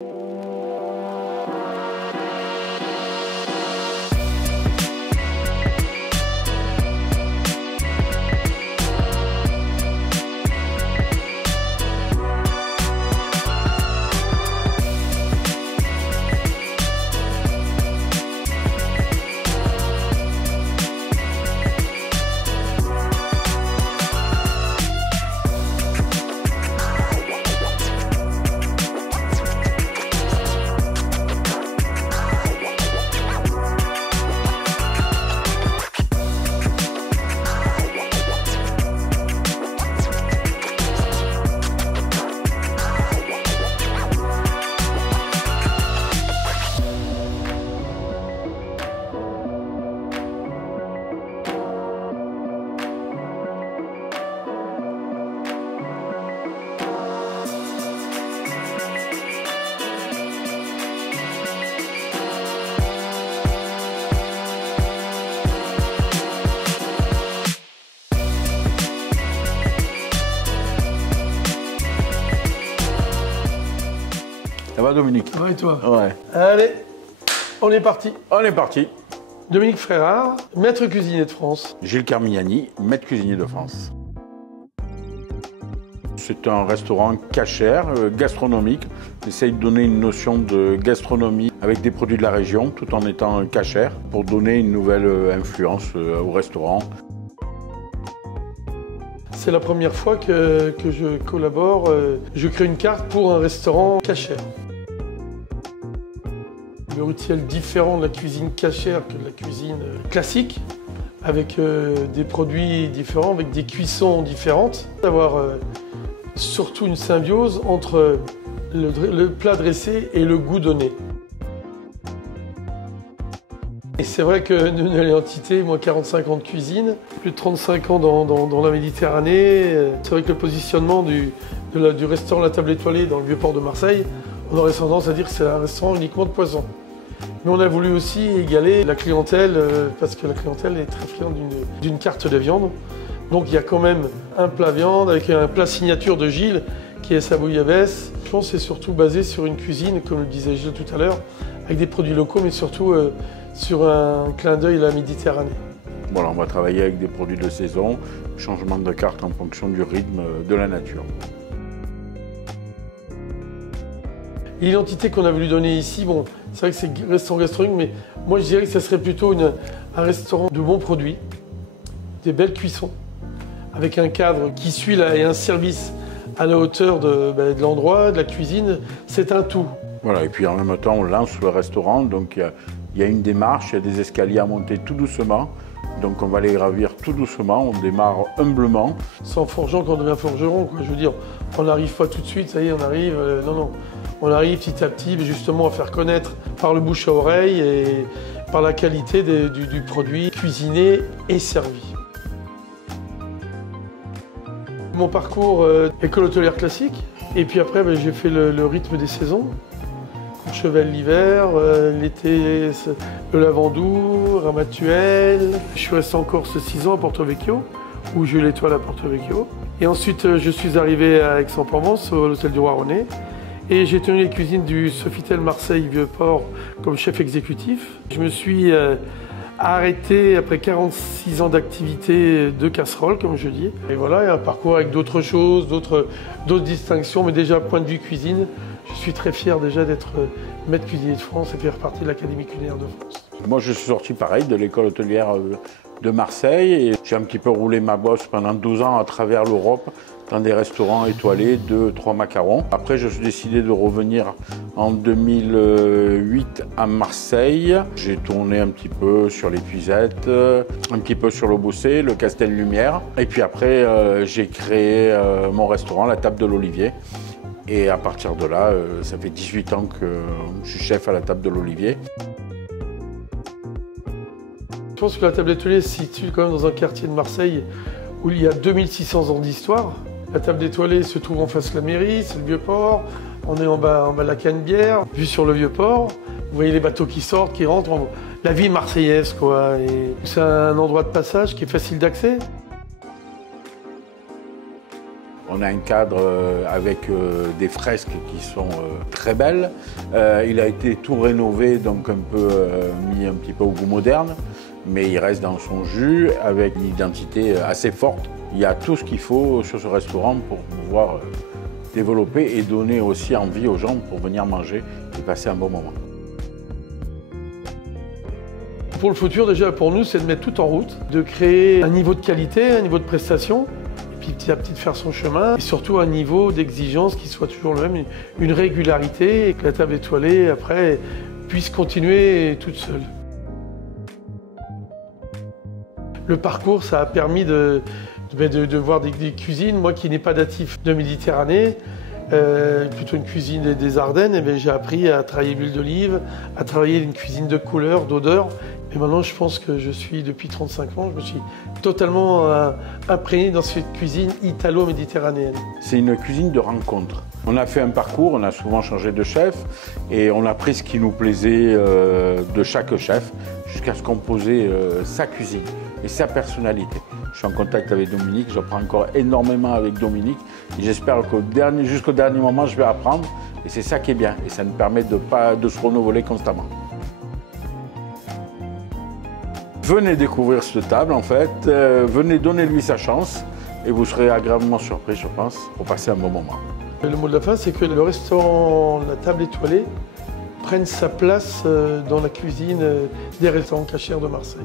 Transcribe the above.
Ça va, Dominique? Ouais, et toi? Ouais. Allez, on est parti. On est parti. Dominique Frérard, maître cuisinier de France. Gilles Carmignani, maître cuisinier de France. C'est un restaurant cachère, gastronomique. On essaye de donner une notion de gastronomie avec des produits de la région, tout en étant cachère, pour donner une nouvelle influence au restaurant. C'est la première fois que je collabore. Je crée une carte pour un restaurant cachère. Le rituel différent de la cuisine cachère que de la cuisine classique, avec des produits différents, avec des cuissons différentes. D'avoir surtout une symbiose entre le plat dressé et le goût donné. Et c'est vrai que nous, l'entité, moi 45 ans de cuisine, plus de 35 ans dans la Méditerranée. C'est vrai que le positionnement du restaurant La Table Étoilée dans le Vieux-Port de Marseille, on aurait tendance à dire que c'est un restaurant uniquement de poisson. Mais on a voulu aussi égaler la clientèle, parce que la clientèle est très friande d'une carte de viande. Donc il y a quand même un plat viande avec un plat signature de Gilles, qui est sa bouillabaisse. Je pense que c'est surtout basé sur une cuisine, comme le disait Gilles tout à l'heure, avec des produits locaux, mais surtout sur un clin d'œil à la Méditerranée. Voilà, on va travailler avec des produits de saison, changement de carte en fonction du rythme de la nature. L'identité qu'on a voulu donner ici, bon, c'est vrai que c'est restaurant gastronomique, mais moi je dirais que ça serait plutôt un restaurant de bons produits, des belles cuissons, avec un cadre qui suit là et un service à la hauteur de l'endroit, de la cuisine. C'est un tout. Voilà, et puis en même temps, on lance le restaurant, donc il y a une démarche, il y a des escaliers à monter tout doucement. Donc on va les gravir tout doucement, on démarre humblement. Sans forgeant qu'on devient forgeron, quoi. Je veux dire, on n'arrive pas tout de suite, ça y est, on arrive. Non. On arrive petit à petit, justement, à faire connaître par le bouche à oreille et par la qualité du produit cuisiné et servi. Mon parcours école hôtelière classique, et puis après j'ai fait le rythme des saisons. Courchevel l'hiver, l'été le Lavandou, Ramatuelle. Je suis resté en Corse 6 ans à Porto Vecchio, où j'ai eu l'étoile à Porto Vecchio. Et ensuite je suis arrivé à Aix-en-Provence, à l'hôtel du Roi René. Et j'ai tenu les cuisines du Sofitel Marseille Vieux-Port comme chef exécutif. Je me suis arrêté après 46 ans d'activité de casserole, comme je dis. Et voilà, il y a un parcours avec d'autres choses, d'autres distinctions, mais déjà, point de vue cuisine, je suis très fier déjà d'être maître cuisinier de France et faire partie de l'Académie culinaire de France. Moi, je suis sorti pareil de l'école hôtelière de Marseille et j'ai un petit peu roulé ma bosse pendant 12 ans à travers l'Europe dans des restaurants étoilés, 2-3 macarons. Après, je suis décidé de revenir en 2008 à Marseille. J'ai tourné un petit peu sur les Puisettes, un petit peu sur le Bossé, le Castel Lumière. Et puis après, j'ai créé mon restaurant, La Table de l'Olivier. Et à partir de là, ça fait 18 ans que je suis chef à La Table de l'Olivier. Je pense que La Table Étoilée se situe quand même dans un quartier de Marseille où il y a 2600 ans d'histoire. La Table Étoilée se trouve en face de la mairie, c'est le Vieux-Port. On est en bas de la Canebière, vue sur le Vieux-Port. Vous voyez les bateaux qui sortent, qui rentrent. La vie marseillaise, quoi. C'est un endroit de passage qui est facile d'accès. On On a un cadre avec des fresques qui sont très belles. Il a été tout rénové, donc un peu mis un petit peu au goût moderne, mais il reste dans son jus avec une identité assez forte. Il y a tout ce qu'il faut sur ce restaurant pour pouvoir développer et donner aussi envie aux gens pour venir manger et passer un bon moment. Pour le futur, déjà pour nous, c'est de mettre tout en route, de créer un niveau de qualité, un niveau de prestation, et puis petit à petit de faire son chemin, et surtout un niveau d'exigence qui soit toujours le même, une régularité, et que la table étoilée, après, puisse continuer toute seule. Le parcours, ça a permis de voir des cuisines, moi qui n'ai pas natif de Méditerranée, plutôt une cuisine des Ardennes, et j'ai appris à travailler l'huile d'olive, à travailler une cuisine de couleur, d'odeur. Et maintenant, je pense que je suis, depuis 35 ans, je me suis totalement imprégné dans cette cuisine italo-méditerranéenne. C'est une cuisine de rencontre. On a fait un parcours, on a souvent changé de chef et on a pris ce qui nous plaisait de chaque chef jusqu'à ce qu'on posait sa cuisine et sa personnalité. Je suis en contact avec Dominique, j'apprends encore énormément avec Dominique et j'espère jusqu'au dernier moment, je vais apprendre et c'est ça qui est bien et ça nous permet de se renouveler constamment. Venez découvrir cette table en fait, venez donner-lui sa chance et vous serez agréablement surpris, je pense, pour passer un bon moment. Le mot de la fin, c'est que le restaurant La Table Étoilée prenne sa place dans la cuisine des restaurants cachers de Marseille.